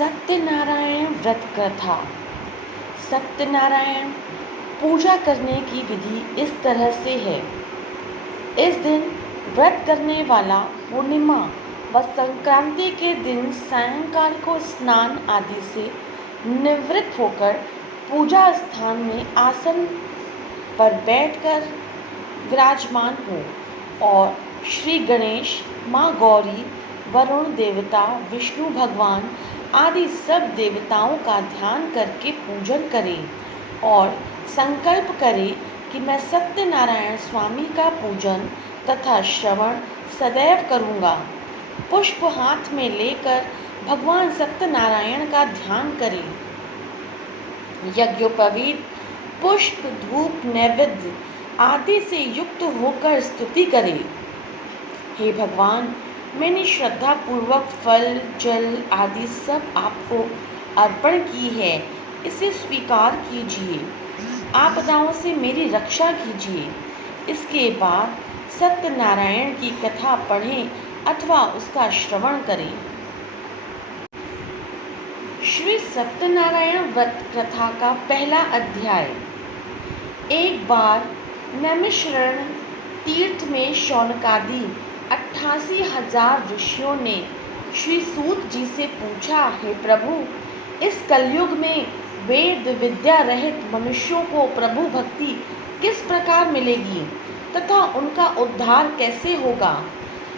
सत्यनारायण व्रत कथा। सत्यनारायण पूजा करने की विधि इस तरह से है। इस दिन व्रत करने वाला पूर्णिमा व संक्रांति के दिन सायंकाल को स्नान आदि से निवृत्त होकर पूजा स्थान में आसन पर बैठकर विराजमान हो और श्री गणेश, माँ गौरी, वरुण देवता, विष्णु भगवान आदि सब देवताओं का ध्यान करके पूजन करें और संकल्प करें कि मैं सत्यनारायण स्वामी का पूजन तथा श्रवण सदैव करूँगा। पुष्प हाथ में लेकर भगवान सत्यनारायण का ध्यान करें। यज्ञोपवीत पुष्प, धूप, नैवेद्य आदि से युक्त होकर स्तुति करें। हे भगवान, मैंने श्रद्धा पूर्वक फल, जल आदि सब आपको अर्पण की है, इसे स्वीकार कीजिए। आपदाओं से मेरी रक्षा कीजिए। इसके बाद सत्यनारायण की कथा पढ़ें अथवा उसका श्रवण करें। श्री सत्यनारायण व्रत कथा का पहला अध्याय। एक बार नैमिषारण्य तीर्थ में शौनकादि 88,000 ऋषियों ने श्री सूत जी से पूछा, हे प्रभु, इस कलयुग में वेद विद्या रहित मनुष्यों को प्रभु भक्ति किस प्रकार मिलेगी तथा उनका उद्धार कैसे होगा।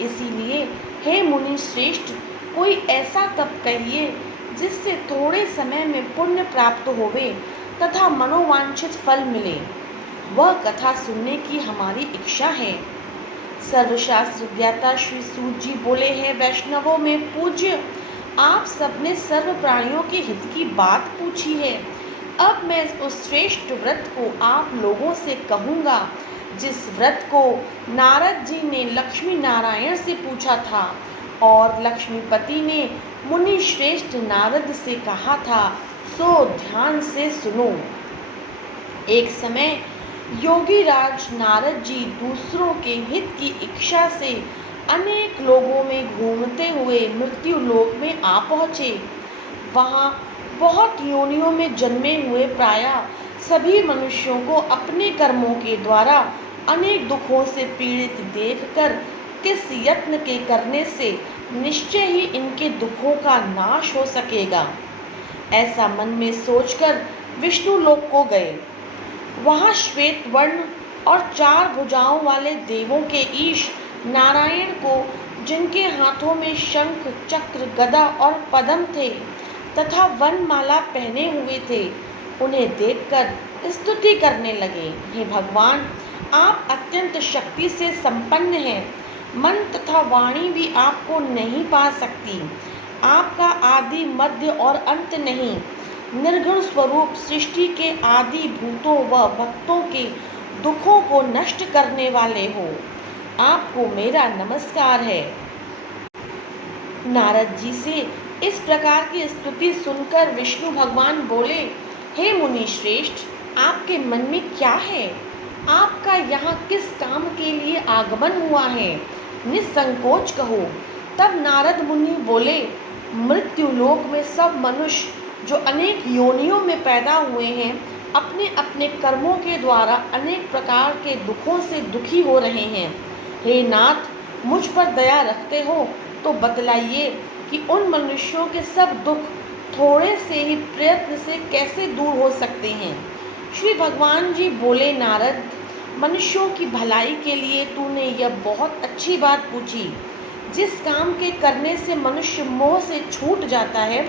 इसीलिए हे मुनि श्रेष्ठ, कोई ऐसा तप कहिए जिससे थोड़े समय में पुण्य प्राप्त होवे तथा मनोवांछित फल मिले। वह कथा सुनने की हमारी इच्छा है। सर्वशास्त्र ज्ञाता श्री सूत जी बोले, हैं वैष्णवों में पूज्य, आप सबने सर्व प्राणियों के हित की बात पूछी है। अब मैं उस श्रेष्ठ व्रत को आप लोगों से कहूँगा जिस व्रत को नारद जी ने लक्ष्मी नारायण से पूछा था और लक्ष्मीपति ने मुनि श्रेष्ठ नारद से कहा था, सो ध्यान से सुनो। एक समय योगी राज नारद जी दूसरों के हित की इच्छा से अनेक लोगों में घूमते हुए मृत्यु लोक में आ पहुँचे। वहाँ बहुत योनियों में जन्मे हुए प्रायः सभी मनुष्यों को अपने कर्मों के द्वारा अनेक दुखों से पीड़ित देखकर किस यत्न के करने से निश्चय ही इनके दुखों का नाश हो सकेगा, ऐसा मन में सोचकर विष्णु लोक को गए। वहाँ श्वेत वर्ण और 4 भुजाओं वाले देवों के ईश नारायण को, जिनके हाथों में शंख, चक्र, गदा और पद्म थे तथा वनमाला पहने हुए थे, उन्हें देखकर स्तुति करने लगे। हे भगवान, आप अत्यंत शक्ति से संपन्न हैं। मन तथा वाणी भी आपको नहीं पा सकती। आपका आदि, मध्य और अंत नहीं। निर्गुण स्वरूप सृष्टि के आदि भूतों व भक्तों के दुखों को नष्ट करने वाले हो। आपको मेरा नमस्कार है। नारद जी से इस प्रकार की स्तुति सुनकर विष्णु भगवान बोले, हे मुनि श्रेष्ठ, आपके मन में क्या है? आपका यहाँ किस काम के लिए आगमन हुआ है? निसंकोच कहो। तब नारद मुनि बोले, मृत्यु लोक में सब मनुष्य जो अनेक योनियों में पैदा हुए हैं, अपने अपने कर्मों के द्वारा अनेक प्रकार के दुखों से दुखी हो रहे हैं। हे नाथ, मुझ पर दया रखते हो तो बतलाइए कि उन मनुष्यों के सब दुख थोड़े से ही प्रयत्न से कैसे दूर हो सकते हैं। श्री भगवान जी बोले, नारद, मनुष्यों की भलाई के लिए तूने यह बहुत अच्छी बात पूछी। जिस काम के करने से मनुष्य मोह से छूट जाता है,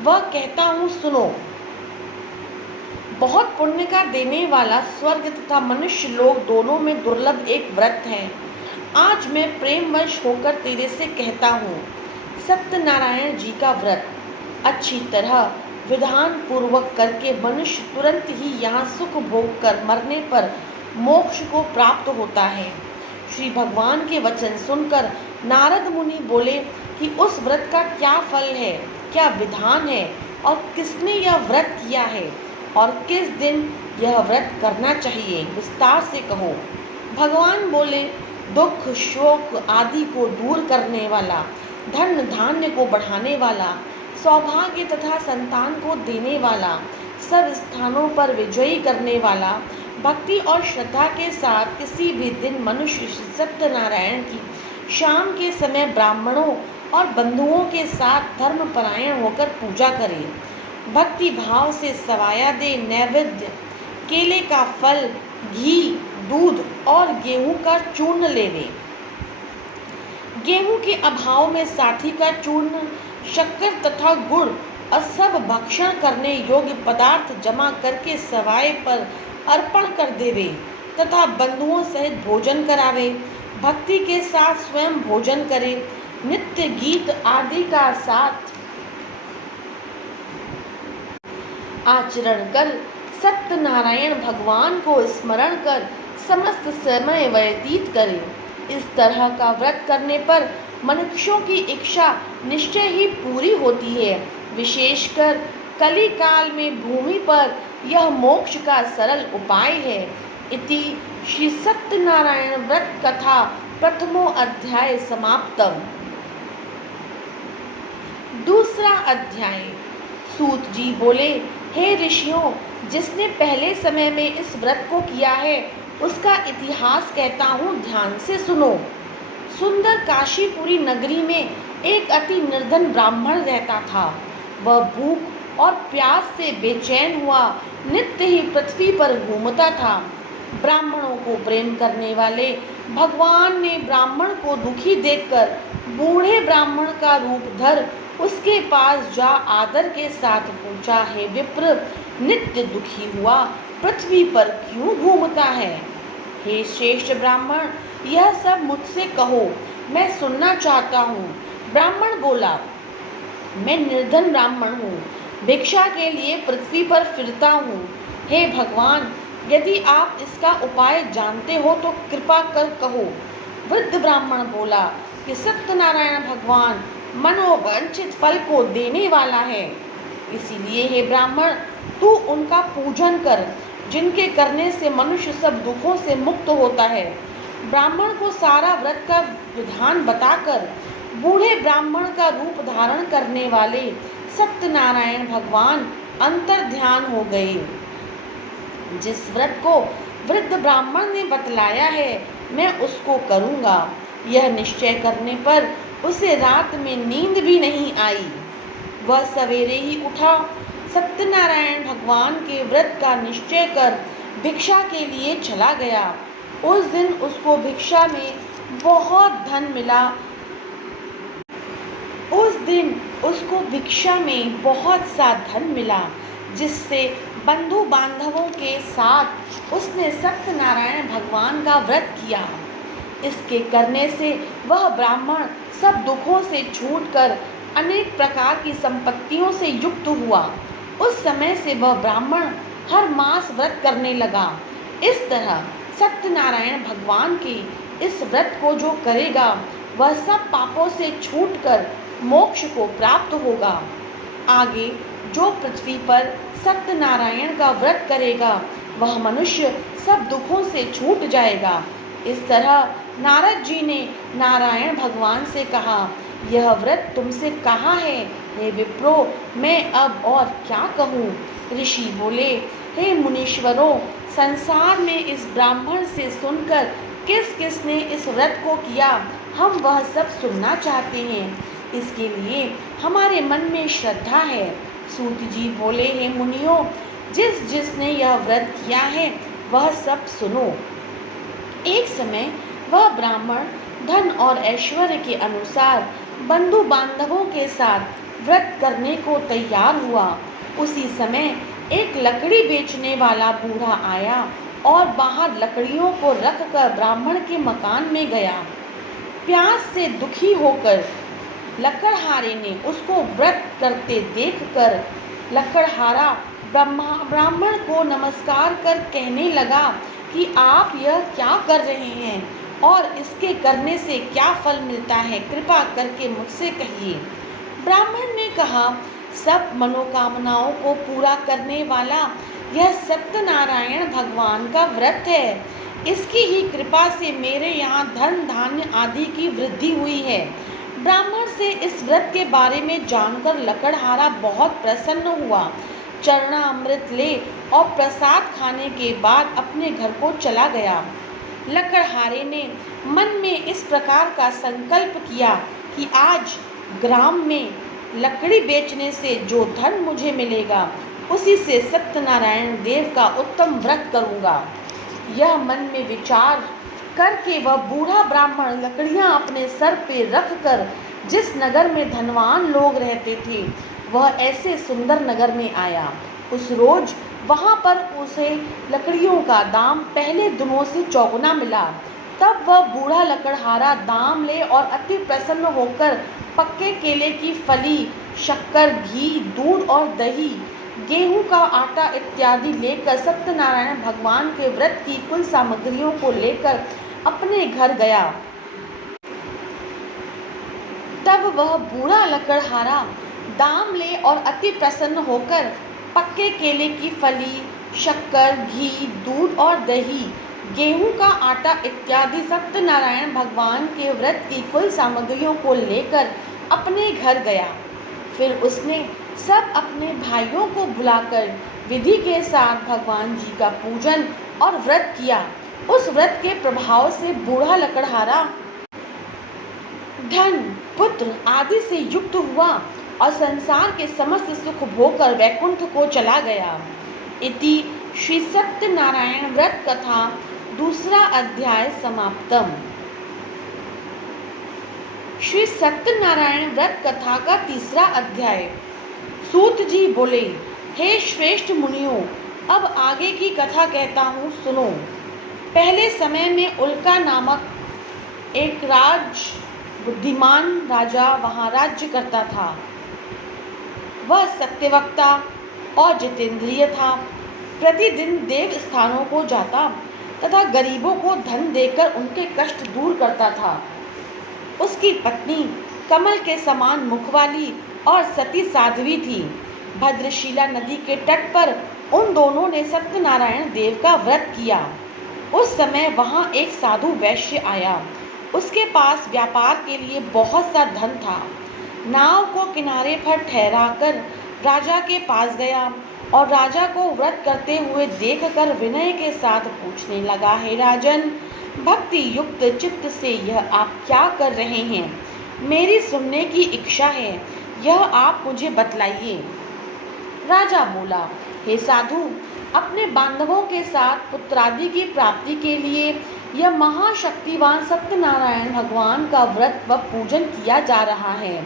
वह कहता हूँ सुनो। बहुत पुण्य का देने वाला स्वर्ग तथा मनुष्य लोक दोनों में दुर्लभ एक व्रत है। आज मैं प्रेमवश होकर तेरे से कहता हूँ, सत्यनारायण जी का व्रत अच्छी तरह विधान पूर्वक करके मनुष्य तुरंत ही यहाँ सुख भोग कर मरने पर मोक्ष को प्राप्त होता है। श्री भगवान के वचन सुनकर नारद मुनि बोले कि उस व्रत का क्या फल है, क्या विधान है और किसने यह व्रत किया है और किस दिन यह व्रत करना चाहिए, विस्तार से कहो। भगवान बोले, दुख, शोक आदि को दूर करने वाला, धन धान्य को बढ़ाने वाला, सौभाग्य तथा संतान को देने वाला, सब स्थानों पर विजयी करने वाला, भक्ति और श्रद्धा के साथ किसी भी दिन मनुष्य सत्यनारायण की शाम के समय ब्राह्मणों और बंधुओं के साथ धर्मपरायण होकर पूजा करे। भक्ति भाव से सवाया दे नैवेद्य, केले का फल, घी, दूध और गेहूं का चूर्ण लेवे। गेहूं के अभाव में साठी का चूर्ण, शक्कर तथा गुड़ और सब भक्षण करने योग्य पदार्थ जमा करके सवाए पर अर्पण कर देवे तथा बंधुओं सहित भोजन करावे। भक्ति के साथ स्वयं भोजन करे। नित्य गीत आदि का साथ आचरण कर सत्यनारायण भगवान को स्मरण कर समस्त समय व्यतीत करे। इस तरह का व्रत करने पर मनुष्यों की इच्छा निश्चय ही पूरी होती है। विशेषकर कली काल में भूमि पर यह मोक्ष का सरल उपाय है। इति श्री सत्यनारायण व्रत कथा प्रथमो अध्याय समाप्तम। दूसरा अध्याय। सूत जी बोले, हे ऋषियों, जिसने पहले समय में इस व्रत को किया है उसका इतिहास कहता हूँ, ध्यान से सुनो। सुंदर काशीपुरी नगरी में एक अति निर्धन ब्राह्मण रहता था। वह भूख और प्यास से बेचैन हुआ नित्य ही पृथ्वी पर घूमता था। ब्राह्मणों को प्रेम करने वाले भगवान ने ब्राह्मण को दुखी देखकर बूढ़े ब्राह्मण का रूप धर उसके पास जा आदर के साथ पूछा, हे विप्र, नित्य दुखी हुआ पृथ्वी पर क्यों घूमता है? हे श्रेष्ठ ब्राह्मण, यह सब मुझसे कहो, मैं सुनना चाहता हूँ। ब्राह्मण बोला, मैं निर्धन ब्राह्मण हूँ, भिक्षा के लिए पृथ्वी पर फिरता हूँ। हे भगवान, यदि आप इसका उपाय जानते हो तो कृपा कर कहो। वृद्ध ब्राह्मण बोला कि सत्यनारायण भगवान मनोवांछित फल को देने वाला है, इसीलिए हे ब्राह्मण, तू उनका पूजन कर, जिनके करने से मनुष्य सब दुखों से मुक्त होता है। ब्राह्मण को सारा व्रत का विधान बताकर बूढ़े ब्राह्मण का रूप धारण करने वाले सत्यनारायण भगवान अंतर ध्यान हो गए। जिस व्रत को वृद्ध ब्राह्मण ने बतलाया है मैं उसको करूँगा। यह निश्चय करने पर उसे रात में नींद भी नहीं आई। वह सवेरे ही उठा, सत्यनारायण भगवान के व्रत का निश्चय कर भिक्षा के लिए चला गया। उस दिन उसको भिक्षा में बहुत धन मिला। उस दिन उसको भिक्षा में बहुत सा धन मिला, जिससे बंधु बांधवों के साथ उसने सत्यनारायण भगवान का व्रत किया। इसके करने से वह ब्राह्मण सब दुखों से छूटकर अनेक प्रकार की संपत्तियों से युक्त हुआ। उस समय से वह ब्राह्मण हर मास व्रत करने लगा। इस तरह सत्यनारायण भगवान के इस व्रत को जो करेगा वह सब पापों से छूटकर मोक्ष को प्राप्त होगा। आगे जो पृथ्वी पर सत्यनारायण का व्रत करेगा वह मनुष्य सब दुखों से छूट जाएगा। इस तरह नारद जी ने नारायण भगवान से कहा, यह व्रत तुमसे कहा है, हे विप्रो, मैं अब और क्या कहूँ? ऋषि बोले, हे मुनीश्वरों, संसार में इस ब्राह्मण से सुनकर किस किस ने इस व्रत को किया, हम वह सब सुनना चाहते हैं। इसके लिए हमारे मन में श्रद्धा है। सूत जी बोले, हे मुनियों, जिस जिसने यह व्रत किया है वह सब सुनो। एक समय वह ब्राह्मण धन और ऐश्वर्य के अनुसार बंधु बांधवों के साथ व्रत करने को तैयार हुआ। उसी समय एक लकड़ी बेचने वाला बूढ़ा आया और बाहर लकड़ियों को रखकर ब्राह्मण के मकान में गया। प्यास से दुखी होकर लकड़हारे ने उसको व्रत करते देखकर लकड़हारा ब्राह्मण को नमस्कार कर कहने लगा कि आप यह क्या कर रहे हैं और इसके करने से क्या फल मिलता है, कृपा करके मुझसे कहिए। ब्राह्मण ने कहा, सब मनोकामनाओं को पूरा करने वाला यह सत्यनारायण भगवान का व्रत है। इसकी ही कृपा से मेरे यहाँ धन धान्य आदि की वृद्धि हुई है। ब्राह्मण से इस व्रत के बारे में जानकर लकड़हारा बहुत प्रसन्न हुआ। चरणामृत ले और प्रसाद खाने के बाद अपने घर को चला गया। लकड़हारे ने मन में इस प्रकार का संकल्प किया कि आज ग्राम में लकड़ी बेचने से जो धन मुझे मिलेगा उसी से सत्यनारायण देव का उत्तम व्रत करूंगा। यह मन में विचार करके वह बूढ़ा ब्राह्मण लकड़ियां अपने सर पे रख कर जिस नगर में धनवान लोग रहते थे वह ऐसे सुंदर नगर में आया। उस रोज वहां पर उसे लकड़ियों का दाम पहले दिनों से चौगुना मिला। तब वह बूढ़ा लकड़हारा दाम ले और अति प्रसन्न होकर पक्के केले की फली, शक्कर, घी, दूध और दही, गेहूं का आटा इत्यादि लेकर सत्यनारायण भगवान के व्रत की कुल सामग्रियों को लेकर अपने घर गया। तब वह बूढ़ा लकड़हारा दाम ले और अति प्रसन्न होकर पक्के केले की फली, शक्कर, घी, दूध और दही, गेहूं का आटा इत्यादि सत्यनारायण भगवान के व्रत की कुल सामग्रियों को लेकर अपने घर गया। फिर उसने सब अपने भाइयों को बुलाकर विधि के साथ भगवान जी का पूजन और व्रत किया। उस व्रत के प्रभाव से बूढ़ा लकड़हारा धन, पुत्र आदि से युक्त हुआ और संसार के समस्त सुख भोगकर वैकुंठ को चला गया। इति श्री सत्यनारायण व्रत कथा दूसरा अध्याय समाप्तम। श्री सत्यनारायण व्रत कथा का तीसरा अध्याय। सूत जी बोले, हे श्रेष्ठ मुनियों, अब आगे की कथा कहता हूँ, सुनो। पहले समय में उल्का नामक एक बुद्धिमान राजा वहाँ राज्य करता था। वह सत्यवक्ता और जितेंद्रिय था। प्रतिदिन देव स्थानों को जाता तथा गरीबों को धन देकर उनके कष्ट दूर करता था। उसकी पत्नी कमल के समान मुख वाली और सती साध्वी थी। भद्रशिला नदी के तट पर उन दोनों ने सत्यनारायण देव का व्रत किया। उस समय वहाँ एक साधु वैश्य आया। उसके पास व्यापार के लिए बहुत सा धन था। नाव को किनारे पर ठहराकर राजा के पास गया और राजा को व्रत करते हुए देखकर विनय के साथ पूछने लगा, हे राजन, भक्ति युक्त चित्त से यह आप क्या कर रहे हैं? मेरी सुनने की इच्छा है, यह आप मुझे बतलाइए। राजा बोला, हे साधु, अपने बांधवों के साथ पुत्रादि की प्राप्ति के लिए यह महाशक्तिवान सत्यनारायण भगवान का व्रत व पूजन किया जा रहा है।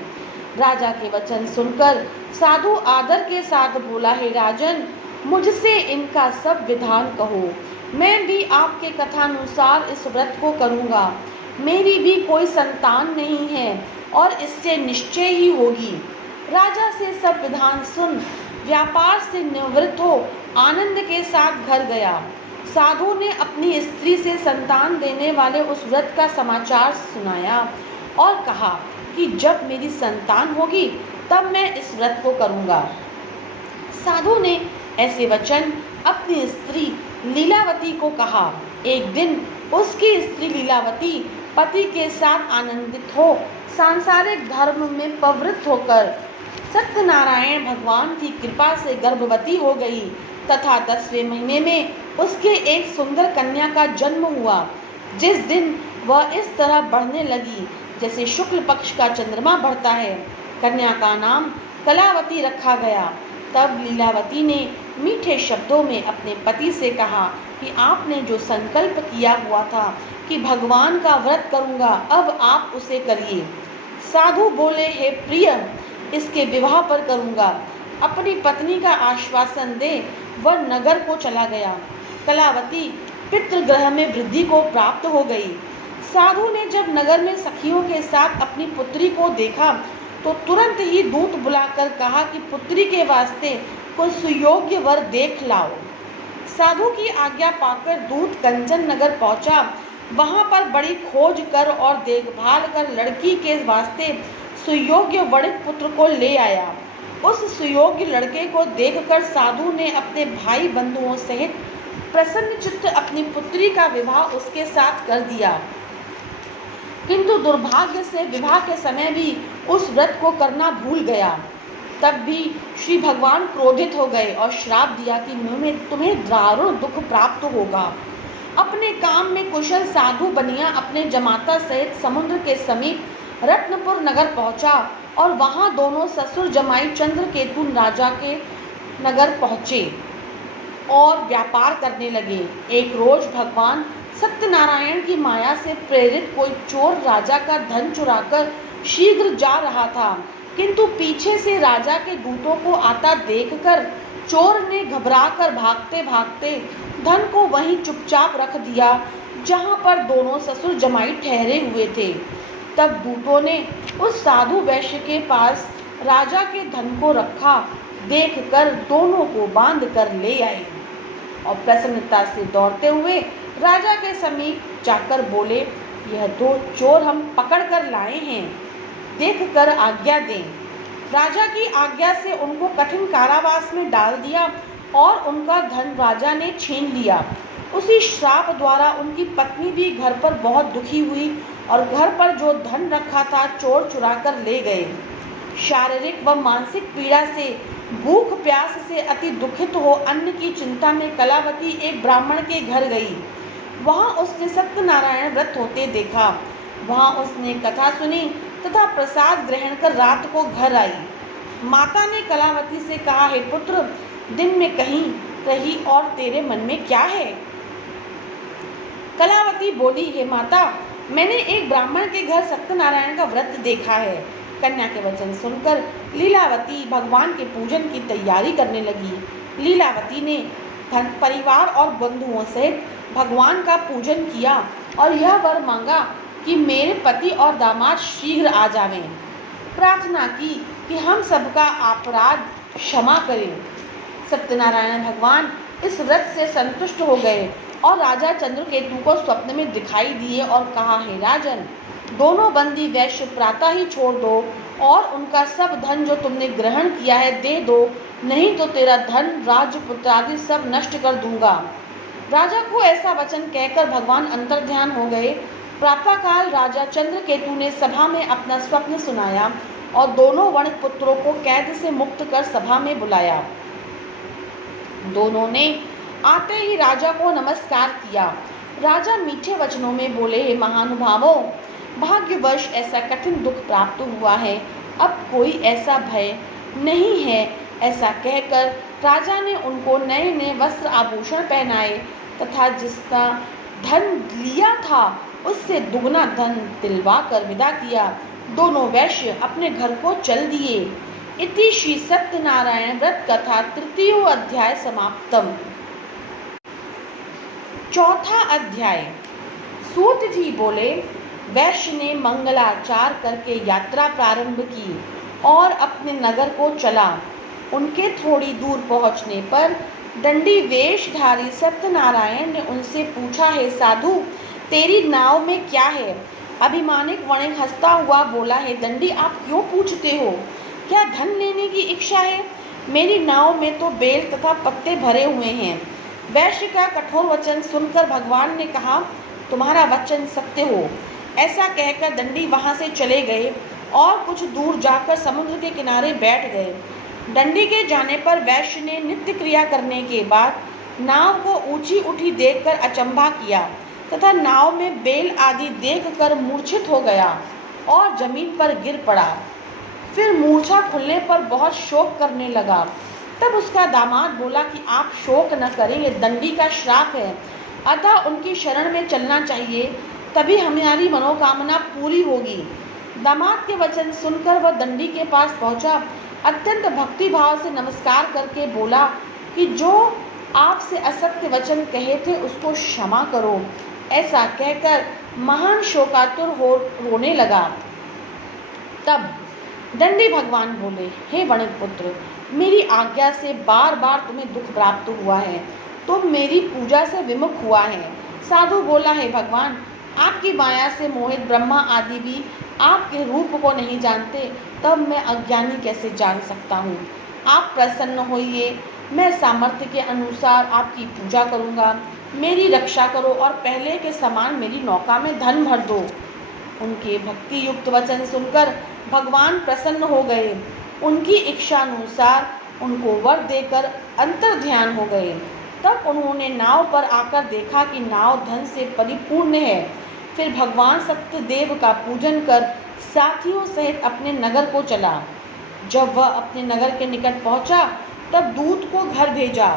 राजा के वचन सुनकर साधु आदर के साथ बोला, हे राजन, मुझसे इनका सब विधान कहो। मैं भी आपके कथानुसार इस व्रत को करूँगा। मेरी भी कोई संतान नहीं है और इससे निश्चय ही होगी। राजा से सब विधान सुन व्यापार से निवृत्त हो आनंद के साथ घर गया। साधु ने अपनी स्त्री से संतान देने वाले उस व्रत का समाचार सुनाया और कहा कि जब मेरी संतान होगी तब मैं इस व्रत को करूँगा। साधु ने ऐसे वचन अपनी स्त्री लीलावती को कहा। एक दिन उसकी स्त्री लीलावती पति के साथ आनंदित हो सांसारिक धर्म में प्रवृत्त होकर सत्यनारायण भगवान की कृपा से गर्भवती हो गई तथा 10वें महीने में उसके एक सुंदर कन्या का जन्म हुआ। जिस दिन वह इस तरह बढ़ने लगी जैसे शुक्ल पक्ष का चंद्रमा बढ़ता है। कन्या का नाम कलावती रखा गया। तब लीलावती ने मीठे शब्दों में अपने पति से कहा कि आपने जो संकल्प किया हुआ था कि भगवान का व्रत करूँगा, अब आप उसे करिए। साधु बोले, हे प्रिय, इसके विवाह पर करूँगा। अपनी पत्नी का आश्वासन दे वह नगर को चला गया। कलावती पितृगृह में वृद्धि को प्राप्त हो गई। साधु ने जब नगर में सखियों के साथ अपनी पुत्री को देखा तो तुरंत ही दूत बुलाकर कहा कि पुत्री के वास्ते कोई सुयोग्य वर देख लाओ। साधु की आज्ञा पाकर दूत कंचन नगर पहुंचा। वहां पर बड़ी खोज कर और देखभाल कर लड़की के वास्ते सुयोग्य वणिक पुत्र को ले आया। उस सुयोग्य लड़के को देखकर साधु ने अपने भाई बंधुओं सहित प्रसन्न चित्त अपनी पुत्री का विवाह उसके साथ कर दिया। किंतु दुर्भाग्य से विवाह के समय भी उस व्रत को करना भूल गया। तब भी श्री भगवान क्रोधित हो गए और श्राप दिया कि तुम्हें दारुण दुख प्राप्त होगा। अपने काम में कुशल साधु बनिया अपने जमाता सहित समुद्र के समीप रत्नपुर नगर पहुंचा और वहां दोनों ससुर जमाई चंद्रकेतु राजा के नगर पहुंचे और व्यापार करने लगे। एक रोज भगवान सत्यनारायण की माया से प्रेरित कोई चोर राजा का धन चुराकर शीघ्र जा रहा था, किंतु पीछे से राजा के दूतों को आता देखकर चोर ने घबराकर भागते भागते धन को वहीं चुपचाप रख दिया जहां पर दोनों ससुर जमाई ठहरे हुए थे। तब दूतों ने उस साधु वैश्य के पास राजा के धन को रखा देखकर दोनों को बांध कर ले आए और प्रसन्नता से दौड़ते हुए राजा के समीप जाकर बोले, यह दो चोर हम पकड़ कर लाए हैं, देखकर आज्ञा दें। राजा की आज्ञा से उनको कठिन कारावास में डाल दिया और उनका धन राजा ने छीन लिया। उसी श्राप द्वारा उनकी पत्नी भी घर पर बहुत दुखी हुई और घर पर जो धन रखा था चोर चुरा कर ले गए। शारीरिक व मानसिक पीड़ा से, भूख प्यास से अति दुखित हो अन्न की चिंता में कलावती एक ब्राह्मण के घर गई। वहां उसने सत्यनारायण व्रत होते देखा। वहां उसने कथा सुनी तथा प्रसाद ग्रहण कर रात को घर आई। माता ने कलावती से कहा, हे पुत्र, दिन में कहीं रही और तेरे मन में क्या है? कलावती बोली, हे माता, मैंने एक ब्राह्मण के घर सत्यनारायण का व्रत देखा है। कन्या के वचन सुनकर लीलावती भगवान के पूजन की तैयारी करने लगी। लीलावती ने धन परिवार और बंधुओं सहित भगवान का पूजन किया और यह वर मांगा कि मेरे पति और दामाद शीघ्र आ जावें। प्रार्थना की कि हम सबका अपराध क्षमा करें। सत्यनारायण भगवान इस व्रत से संतुष्ट हो गए और राजा चंद्रकेतु को स्वप्न में दिखाई दिए और कहा, हे राजन, दोनों बंदी वैश्य प्रातः ही छोड़ दो और उनका सब धन जो तुमने ग्रहण किया है दे दो, नहीं तो तेरा धन राजपुत्र आदि सब नष्ट कर दूंगा। राजा को ऐसा वचन कहकर भगवान अंतर्ध्यान हो गए। प्रातःकाल राजा चंद्रकेतु ने सभा में अपना स्वप्न सुनाया और दोनों वणिक पुत्रों को कैद से मुक्त कर सभा में बुलाया। दोनों ने आते ही राजा को नमस्कार किया। राजा मीठे वचनों में बोले, हे महानुभावों, भाग्यवश ऐसा कठिन दुख प्राप्त हुआ है, अब कोई ऐसा भय नहीं है। ऐसा कहकर राजा ने उनको नए नए वस्त्र आभूषण पहनाए तथा जिसका धन लिया था उससे दुगना धन दिलवा कर विदा किया। दोनों वैश्य अपने घर को चल दिए। इति श्री सत्यनारायण व्रत कथा तृतीय अध्याय समाप्तम। चौथा अध्याय। सूत जी बोले, वैश्य ने मंगलाचार करके यात्रा प्रारंभ की और अपने नगर को चला। उनके थोड़ी दूर पहुंचने पर दंडी वेशधारी सत्यनारायण ने उनसे पूछा, हे साधु, तेरी नाव में क्या है? अभिमानिक वणिक हंसता हुआ बोला, हे दंडी, आप क्यों पूछते हो? क्या धन लेने की इच्छा है? मेरी नाव में तो बेल तथा पत्ते भरे हुए हैं। वैश्य का कठोर वचन सुनकर भगवान ने कहा, तुम्हारा वचन सत्य हो। ऐसा कहकर दंडी वहां से चले गए और कुछ दूर जाकर समुद्र के किनारे बैठ गए। दंडी के जाने पर वैश्य ने नित्य क्रिया करने के बाद नाव को ऊंची उठी देखकर अचंभा किया तथा नाव में बेल आदि देखकर मूर्छित हो गया और जमीन पर गिर पड़ा। फिर मूर्छा खुलने पर बहुत शोक करने लगा। तब उसका दामाद बोला कि आप शोक न करें, ये दंडी का श्राप है, अतः उनकी शरण में चलना चाहिए, तभी हमारी मनोकामना पूरी होगी। दामाद के वचन सुनकर वह दंडी के पास पहुंचा, अत्यंत भक्ति भाव से नमस्कार करके बोला कि जो आपसे असत्य वचन कहे थे उसको क्षमा करो। ऐसा कहकर महान शोकातुर हो रोने लगा। तब दंडी भगवान बोले, हे वणिक पुत्र, मेरी आज्ञा से बार बार तुम्हें दुख प्राप्त हुआ है, तुम मेरी पूजा से विमुख हुआ है। साधु बोला, हे भगवान, आपकी माया से मोहित ब्रह्मा आदि भी आपके रूप को नहीं जानते, तब मैं अज्ञानी कैसे जान सकता हूँ। आप प्रसन्न होइए, मैं सामर्थ्य के अनुसार आपकी पूजा करूँगा। मेरी रक्षा करो और पहले के समान मेरी नौका में धन भर दो। उनके भक्ति युक्त वचन सुनकर भगवान प्रसन्न हो गए। उनकी इच्छानुसार उनको वर देकर अंतर्ध्यान हो गए। तब उन्होंने नाव पर आकर देखा कि नाव धन से परिपूर्ण है। फिर भगवान सत्यदेव का पूजन कर साथियों सहित अपने नगर को चला। जब वह अपने नगर के निकट पहुंचा तब दूत को घर भेजा।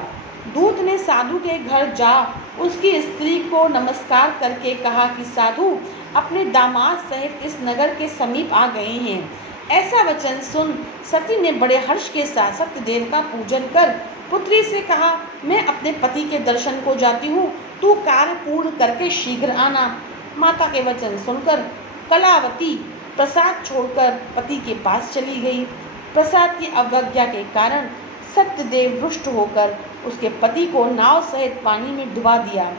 दूत ने साधु के घर जा उसकी स्त्री को नमस्कार करके कहा कि साधु अपने दामाद सहित इस नगर के समीप आ गए हैं। ऐसा वचन सुन सती ने बड़े हर्ष के साथ सत्यदेव का पूजन कर पुत्री से कहा, मैं अपने पति के दर्शन को जाती हूँ, तू कार्य पूर्ण करके शीघ्र आना। माता के वचन सुनकर कलावती प्रसाद छोड़कर पति के पास चली गई। प्रसाद की अवज्ञा के कारण सत्यदेव रुष्ट होकर उसके पति को नाव सहित पानी में डुबा दिया।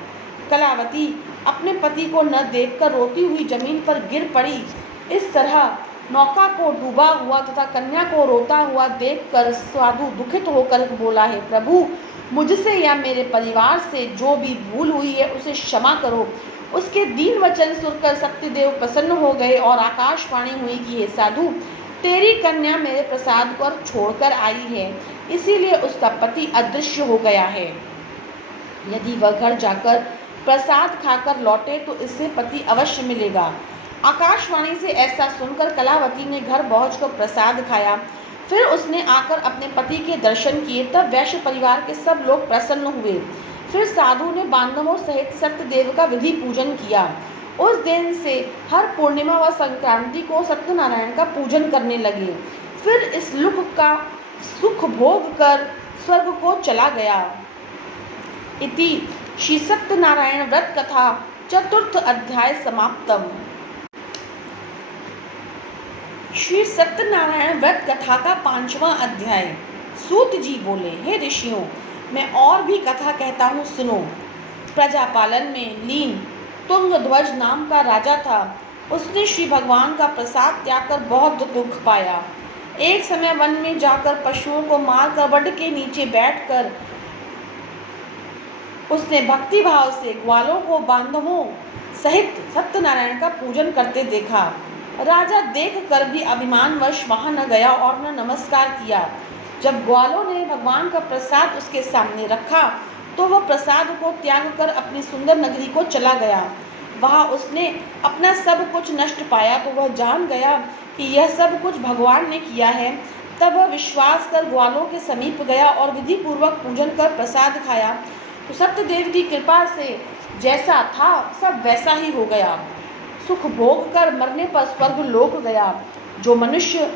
कलावती अपने पति को न देखकर रोती हुई जमीन पर गिर पड़ी। इस तरह नौका को डूबा हुआ तथा कन्या को रोता हुआ देखकर साधु दुखित होकर बोला, है प्रभु, मुझसे या मेरे परिवार से जो भी भूल हुई है उसे क्षमा करो। उसके दीन वचन सुनकर सत्यदेव प्रसन्न हो गए और आकाशवाणी हुई कि हे साधु, तेरी कन्या मेरे प्रसाद पर छोड़कर आई है, इसीलिए उसका पति अदृश्य हो गया है। यदि वह घर जाकर प्रसाद खाकर लौटे तो इससे पति अवश्य मिलेगा। आकाशवाणी से ऐसा सुनकर कलावती ने घर पहुंचकर प्रसाद खाया। फिर उसने आकर अपने पति के दर्शन किए। तब वैश्य परिवार के सब लोग प्रसन्न हुए। फिर साधु ने बांधवों सहित सत्यदेव का विधि पूजन किया। उस दिन से हर पूर्णिमा व संक्रांति को सत्यनारायण का पूजन करने लगे। फिर इस लोक का सुख भोग कर स्वर्ग को चला गया। इति श्री सत्यनारायण व्रत कथा चतुर्थ अध्याय समाप्तम। श्री सत्यनारायण व्रत कथा का 5वां अध्याय। सूत जी बोले, हे ऋषियों, मैं और भी कथा कहता हूँ, सुनो। प्रजापालन में लीन तुंगध्वज नाम का राजा था। उसने श्री भगवान का प्रसाद त्याग कर बहुत दुख पाया। एक समय वन में जाकर पशुओं को मारकर वड के नीचे बैठकर उसने भक्ति भाव से ग्वालों को बांधवों सहित सत्यनारायण का पूजन करते देखा। राजा देख कर भी अभिमानवश वहां न गया और न नमस्कार किया। जब ग्वालों ने भगवान का प्रसाद उसके सामने रखा तो वह प्रसाद को त्याग कर अपनी सुंदर नगरी को चला गया। वहां उसने अपना सब कुछ नष्ट पाया तो वह जान गया कि यह सब कुछ भगवान ने किया है। तब वह विश्वास कर ग्वालों के समीप गया और विधि पूर्वक पूजन कर प्रसाद खाया तो सत्यदेव की कृपा से जैसा था सब वैसा ही हो गया। सुख भोग कर मरने पर स्वर्ग लोक गया। जो मनुष्य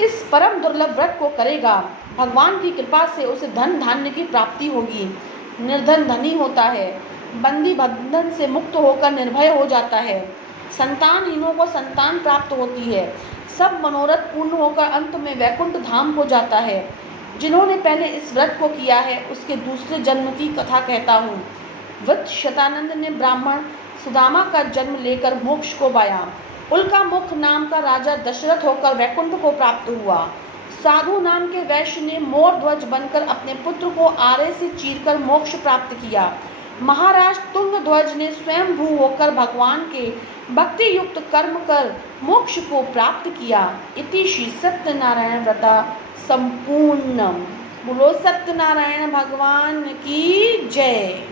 इस परम दुर्लभ व्रत को करेगा, भगवान की कृपा से उसे धन धान्य की प्राप्ति होगी। निर्धन धनी होता है, बंदी बंधन से मुक्त होकर निर्भय हो जाता है, संतानहीनों को संतान प्राप्त होती है, सब मनोरथ पूर्ण होकर अंत में वैकुंठ धाम हो जाता है। जिन्होंने पहले इस व्रत को किया है उसके दूसरे जन्म की कथा कहता हूँ। वृद्ध शतानंद ने ब्राह्मण सुदामा का जन्म लेकर मोक्ष को पाया। उल्का मुख नाम का राजा दशरथ होकर वैकुंठ को प्राप्त हुआ। साधु नाम के वैश्य ने मोर ध्वज बनकर अपने पुत्र को आरे से चीरकर मोक्ष प्राप्त किया। महाराज तुंगध्वज ने स्वयं भू होकर भगवान के भक्ति युक्त कर्म कर मोक्ष को प्राप्त किया। इति श्री सत्यनारायण व्रता संपूर्णम। बोलो सत्यनारायण भगवान की जय।